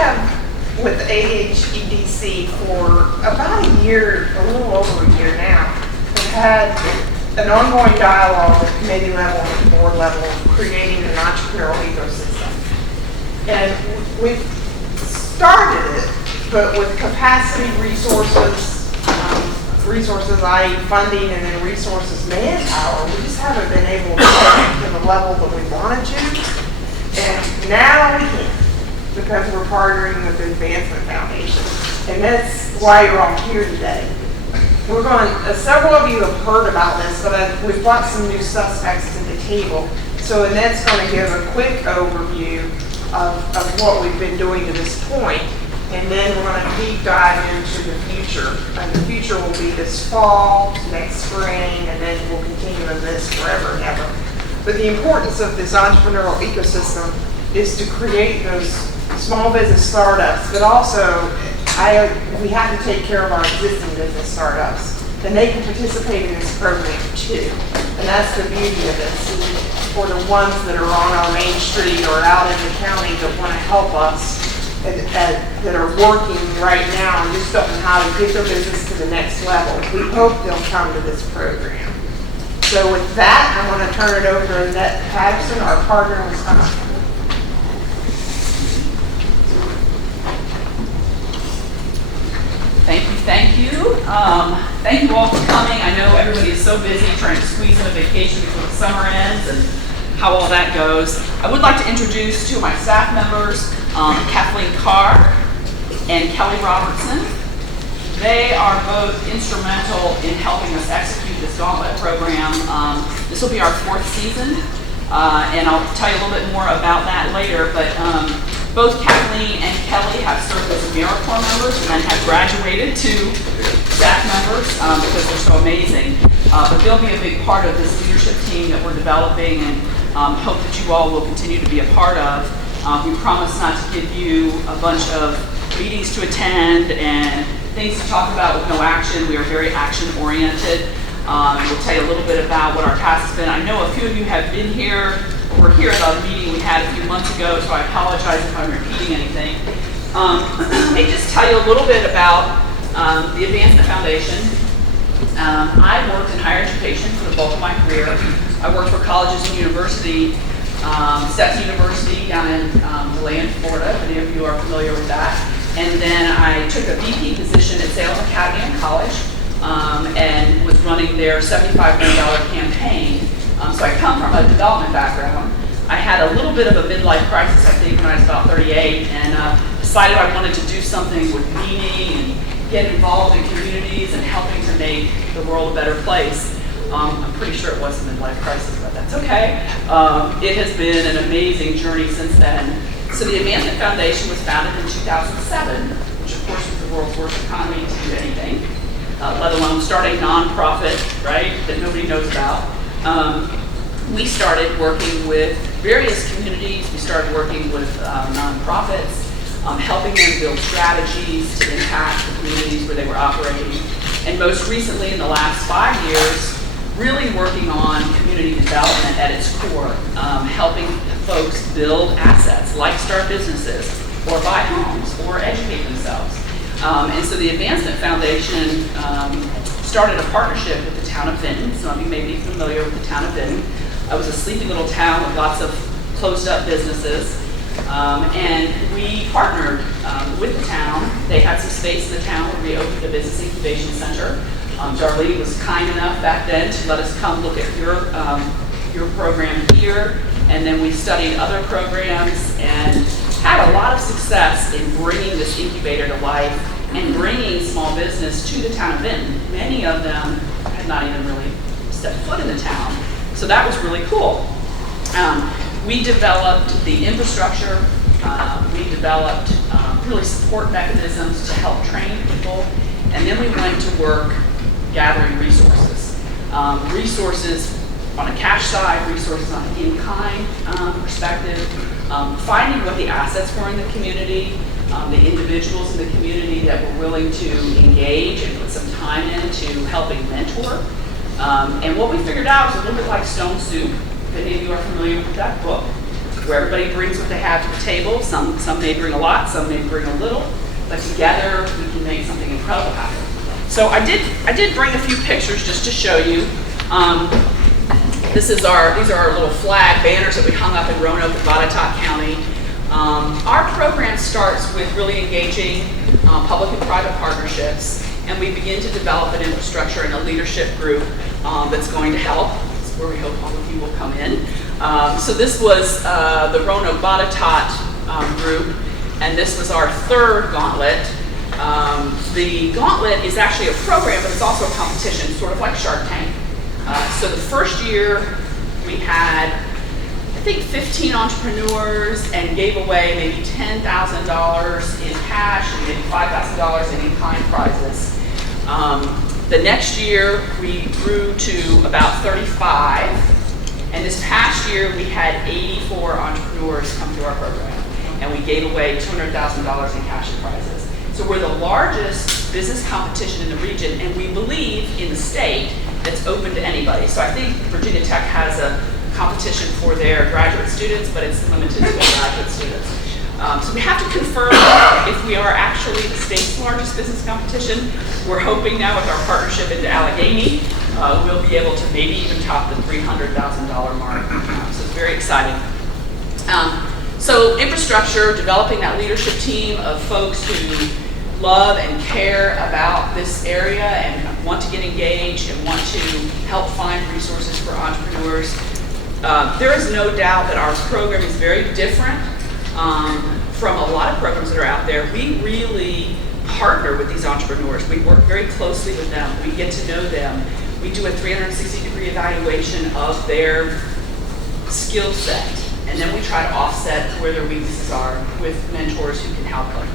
have, with AHEDC for about a year, a little over a year now, have had an ongoing dialogue at committee level and board level creating an entrepreneurial ecosystem. And we've started it, but with capacity, resources, i.e. funding, and then resources manpower, we just haven't been able to get to the level that we wanted to. And now we can, because we're partnering with the Advancement Foundation. And that's why you're all here today. We're going, several of you have heard about this, but we've brought some new suspects to the table. So Annette's going to give a quick overview of what we've been doing to this point. And then we're going to deep dive into the future. And the future will be this fall, next spring, and then we'll continue in this forever and ever. But the importance of this entrepreneurial ecosystem is to create those small business startups, but also we have to take care of our existing business startups. And they can participate in this program too. And that's the beauty of this. For the ones that are on our main street or out in the county that want to help us, that are working right now and just don't know how to get their business to the next level, we hope they'll come to this program. So with that, I'm going to turn it over to Annette Patterson, our partner in Wisconsin. Thank you. Thank you all for coming. I know everybody is so busy trying to squeeze in a vacation before the summer ends and how all that goes. I would like to introduce two of my staff members, Kathleen Carr and Kelly Robertson. They are both instrumental in helping us execute this gauntlet program. This will be our 4th season, and I'll tell you a little bit more about that later, but both Kathleen and Kelly have served as AmeriCorps members and then have graduated to staff members because they're so amazing. But they'll be a big part of this leadership team that we're developing, and hope that you all will continue to be a part of. We promise not to give you a bunch of meetings to attend and things to talk about with no action. We are very action-oriented. We'll tell you a little bit about what our past has been. I know a few of you have been here. We're here at a meeting we had a few months ago, so I apologize if I'm repeating anything. Let me just tell you a little bit about the Advancement Foundation. I worked in higher education for the bulk of my career. I worked for colleges and university, Stetson University down in DeLand, Florida, if any of you are familiar with that. And then I took a VP position at Salem Academy in college and was running their $75 million campaign. So I come from a development background. I had a little bit of a midlife crisis, I think, when I was about 38, and decided I wanted to do something with meaning and get involved in communities and helping to make the world a better place. I'm pretty sure it was a midlife crisis, but that's okay. It has been an amazing journey since then. So the Advancement Foundation was founded in 2007, which of course was the world's worst economy to do anything, let alone start a nonprofit, right, that nobody knows about. We started working with various communities. We started working with nonprofits, helping them build strategies to impact the communities where they were operating. And most recently, in the last 5 years, really working on community development at its core, helping folks build assets, like start businesses, or buy homes, or educate themselves. And so the Advancement Foundation started a partnership with the town of Vinton. Some of you may be familiar with the town of Vinton. It was a sleepy little town with lots of closed up businesses. And we partnered with the town. They had some space in the town where we opened a business incubation center. Darlene was kind enough back then to let us come look at your program here. And then we studied other programs and had a lot of success in bringing this incubator to life and bringing small business to the town of Vinton. Many of them had not even really stepped foot in the town. So that was really cool. We developed the infrastructure. We developed really support mechanisms to help train people. And then we went to work gathering resources. Resources on a cash side, resources on an in-kind perspective, finding what the assets were in the community, the individuals in the community that were willing to engage and put some time into helping mentor. And what we figured out was a little bit like Stone Soup. If any of you are familiar with that book, where everybody brings what they have to the table. Some may bring a lot, some may bring a little, but together we can make something incredible happen. So I did bring a few pictures just to show you. These are our little flag banners that we hung up in Roanoke and Botetourt County. Our program starts with really engaging public and private partnerships, and we begin to develop an infrastructure and a leadership group that's going to help. That's where we hope all of you will come in. So this was the Roanoke Botetourt group, and this was our third gauntlet. The gauntlet is actually a program, but it's also a competition, sort of like Shark Tank. So the first year we had, I think, 15 entrepreneurs and gave away maybe $10,000 in cash and maybe $5,000 in in-kind prizes. The next year we grew to about 35, and this past year we had 84 entrepreneurs come through our program, and we gave away $200,000 in cash and prizes. So we're the largest business competition in the region, and we believe in the state that's open to anybody. So I think Virginia Tech has a competition for their graduate students, but it's limited to their graduate students. So we have to confirm if we are actually the state's largest business competition. We're hoping now with our partnership into Alleghany, we'll be able to maybe even top the $300,000 mark. So it's very exciting. So infrastructure, developing that leadership team of folks who love and care about this area and want to get engaged and want to help find resources for entrepreneurs. There is no doubt that our program is very different from a lot of programs that are out there. We really partner with these entrepreneurs. We work very closely with them. We get to know them. We do a 360-degree evaluation of their skill set, and then we try to offset where their weaknesses are with mentors who can help them.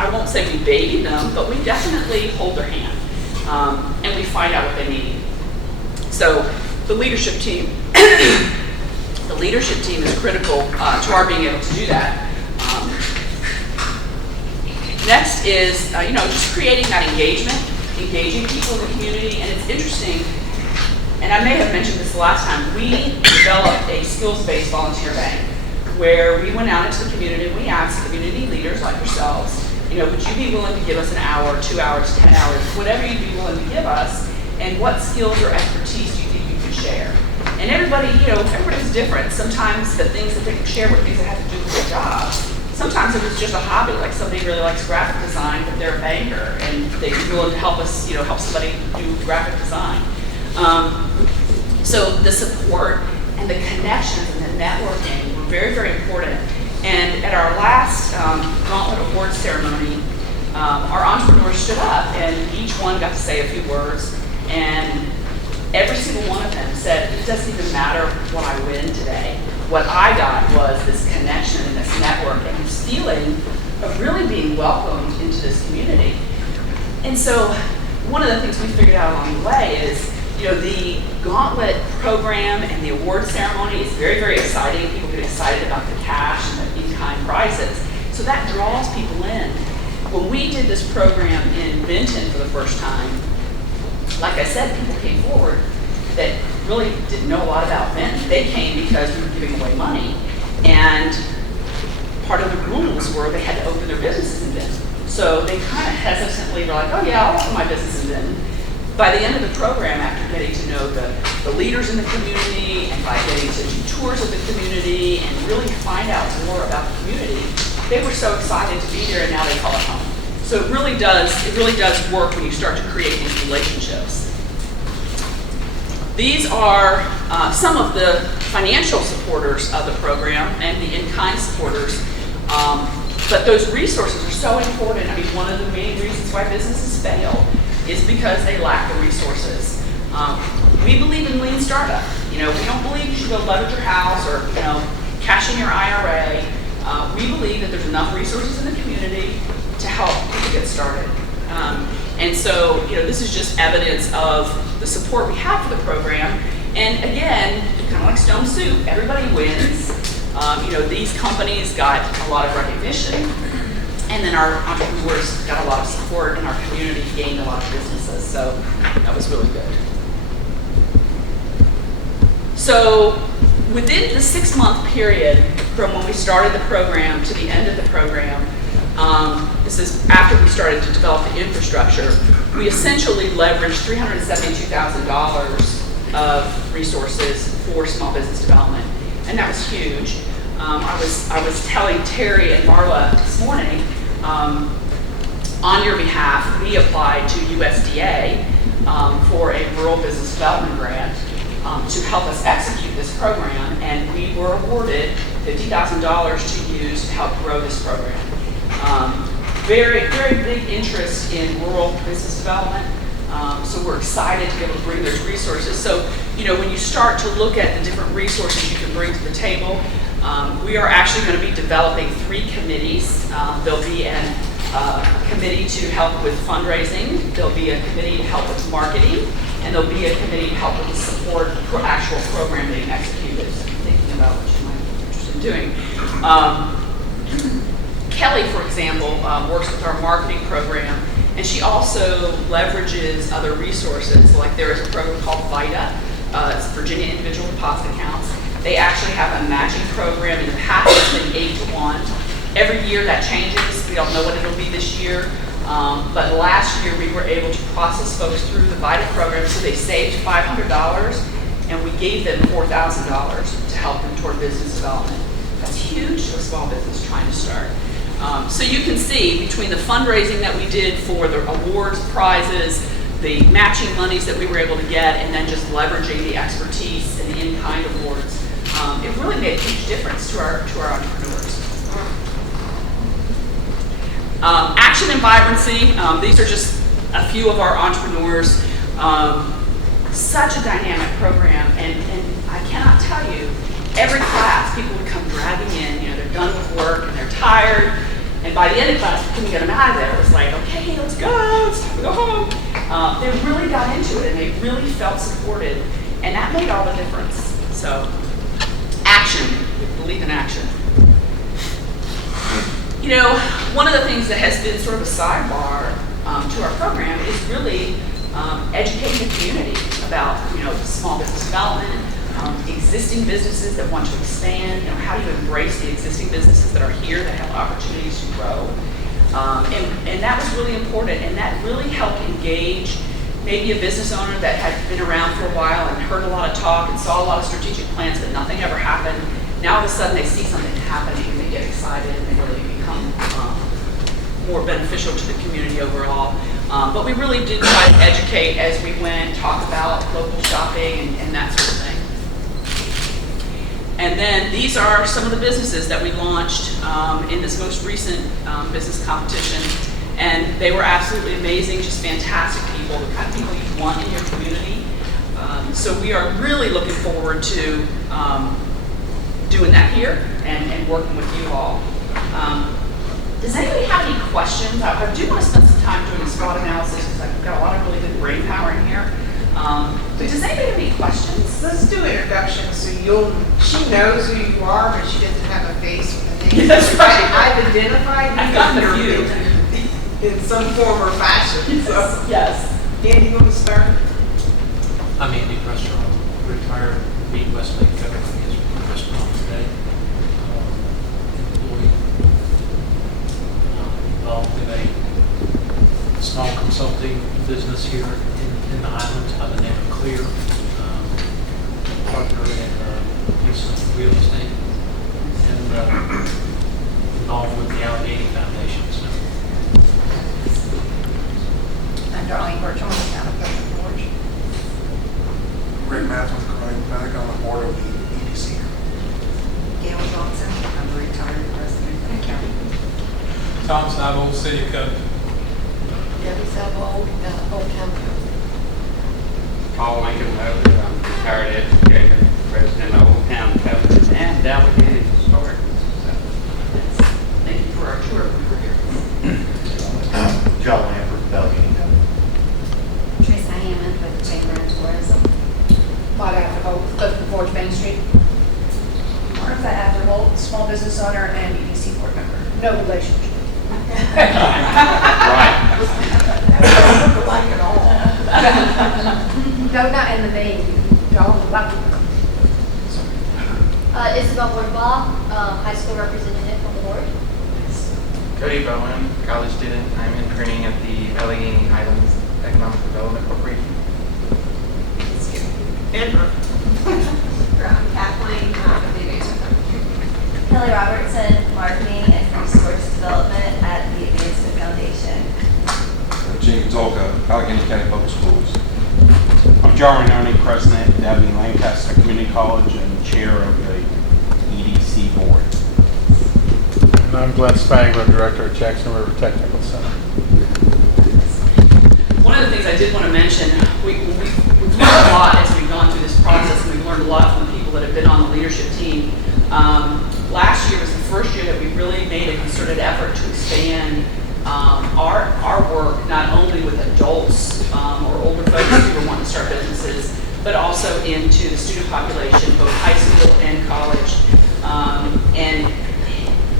I won't say we baby them, but we definitely hold their hand, and we find out what they need. So the leadership team, is critical to our being able to do that. Next is just creating that engagement, engaging people in the community, and it's interesting. And I may have mentioned this the last time. We developed a skills-based volunteer bank where we went out into the community and we asked community leaders like yourselves, would you be willing to give us an hour, 2 hours, 10 hours, whatever you'd be willing to give us, and what skills or expertise do you think you could share? And everybody's different. Sometimes the things that they can share were things that have to do with their job. Sometimes it was just a hobby, like somebody really likes graphic design, but they're a banker, and they'd be willing to help us, help somebody do graphic design. So the support and the connections and the networking were very, very important. And at our last Gauntlet Awards ceremony, our entrepreneurs stood up and each one got to say a few words, and every single one of them said, it doesn't even matter what I win today. What I got was this connection and this network and this feeling of really being welcomed into this community. And so one of the things we figured out along the way is, the Gauntlet program and the award ceremony is very, very exciting. People get excited about the cash and the in-kind prizes. So that draws people in. When we did this program in Benton for the first time, like I said, people came forward that really didn't know a lot about Benton. They came because we were giving away money. And part of the rules were they had to open their businesses in Benton. So they kind of hesitantly were like, oh yeah, I'll open my business in Benton. By the end of the program, after getting to know the leaders in the community and by getting to do tours of the community and really find out more about the community, they were so excited to be there, and now they call it home. So it really does work when you start to create these relationships. These are some of the financial supporters of the program and the in-kind supporters. But those resources are so important. I mean, one of the main reasons why businesses fail is because they lack the resources. We believe in lean startup. We don't believe you should go leverage your house or cash in your IRA. We believe that there's enough resources in the community to help people get started. And so, this is just evidence of the support we have for the program. And again, kind of like Stone Soup, everybody wins. These companies got a lot of recognition. And then our entrepreneurs got a lot of support, and our community gained a lot of businesses. So that was really good. So Within the 6-month period from when we started the program to the end of the program, this is after we started to develop the infrastructure, we essentially leveraged $372,000 of resources for small business development, and that was huge. I was telling Terry and Marla this morning, on your behalf, we applied to USDA for a rural business development grant to help us execute this program, and we were awarded $50,000 to use to help grow this program. Very, very big interest in rural business development, so we're excited to be able to bring those resources. So, when you start to look at the different resources you can bring to the table, we are actually going to be developing 3 committees. There'll be a committee to help with fundraising, there'll be a committee to help with marketing, and there'll be a committee to help with the support for actual program being executed. Thinking about what you might be interested in doing. Kelly, for example, works with our marketing program, and she also leverages other resources. Like there is a program called VITA, it's Virginia Individual Deposit Accounts. They actually have a matching program. In the past, it's been 8-to-1. Every year that changes. We don't know what it'll be this year. But last year we were able to process folks through the VITA program, so they saved $500, and we gave them $4,000 to help them toward business development. That's huge to a small business trying to start. So you can see between the fundraising that we did for the awards, prizes, the matching monies that we were able to get, and then just leveraging the expertise and the in-kind awards, it really made a huge difference to our entrepreneurs. Action and vibrancy, these are just a few of our entrepreneurs. Such a dynamic program, and I cannot tell you, every class people would come dragging in, they're done with work and they're tired, and by the end of class we couldn't get them out of there. It was like, okay, let's go, it's time to go home. They really got into it and they really felt supported, and that made all the difference. So, action, believe in action. One of the things that has been sort of a sidebar to our program is really educating the community about, small business development, existing businesses that want to expand, how do you embrace the existing businesses that are here that have opportunities to grow. And that was really important, and that really helped engage maybe a business owner that had been around for a while and heard a lot of talk and saw a lot of strategic plans, but nothing ever happened. Now all of a sudden they see something happening and they get excited and they really become more beneficial to the community overall. But we really did try to educate as we went, talk about local shopping and that sort of thing. And then these are some of the businesses that we launched in this most recent business competition. And they were absolutely amazing, just fantastic people, the kind of people you want in your community. So we are really looking forward to doing that here and working with you all. Does anybody have any questions? I do want to spend some time doing a SWOT analysis because I've got a lot of really good brain power in here. But does anybody have any questions? Let's do introductions so she knows who you are, but she doesn't have a face with a name. That's right. I've identified I've gotten a few. in some form or fashion. So. Yes. Andy, you want to start? I'm Andy Restaurant, retired Meat Westlake Federal Restaurant today. Employee involved in a small consulting business here in the Highlands by the name of Clear. Partner in Houston real estate and involved with the Alleghany Foundation. So. I'm Darlene Bertram, I'm down at Pleasant Forge. Rick Matthews, back on the board of the EDC. Gail Johnson, I'm a retired resident of the county. Tom Sabo, City Code. Debbie Sabo, Old Town Code. Paul Lincoln Weather, I'm retired educator, president of Old Town Code, and Alleghany Historic. Thank you for our tour. John Lambert, Alleghany. Teresa Hammond with the Chamber of Tourism. Bob Afterholt, Clifton Forge Main Street. Martha Afterholt, small business owner and EDC board member. No relationship. Right. Look alike at all. No, not in the name. Y'all love Isabel Bourbois, high school representative on the board. Cody Bowen, college student. I'm interning at the Alleghany Highlands Economic Development Corporation. Andrew. Kathleen, the advanced program. Kelly Robertson, Marketing and Resource Development at the Advancement Foundation. Gene Tolka, Alleghany County Public Schools. I'm John Renoni, President at Abilene Lancaster Community College and Chair of the EDC Board. And I'm Glenn Spangler, Director at Jackson River Technical Center. One of the things I did want to mention, we've learned a lot as we've gone through this process, and we've learned a lot from the people that have been on the leadership team. Last year was the first year that we really made a concerted effort to expand our work, not only with adults or older folks who are wanting to start businesses, but also into the student population, both high school and college. And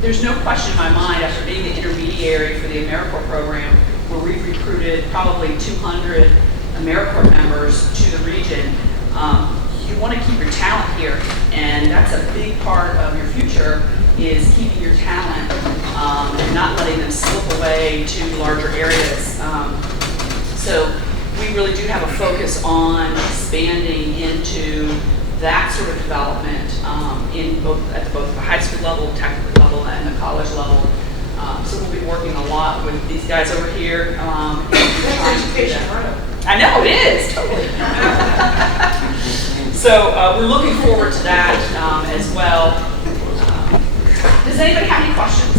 there's no question in my mind, after being the intermediary for the AmeriCorps program, where we've recruited probably 200 AmeriCorps members to the region, you want to keep your talent here, and that's a big part of your future, is keeping your talent and not letting them slip away to larger areas. So we really do have a focus on expanding into that sort of development in both the high school level, technical level, and the college level. So we'll be working a lot with these guys over here. I know, it is, totally. So we're looking forward to that as well. Does anybody have any questions?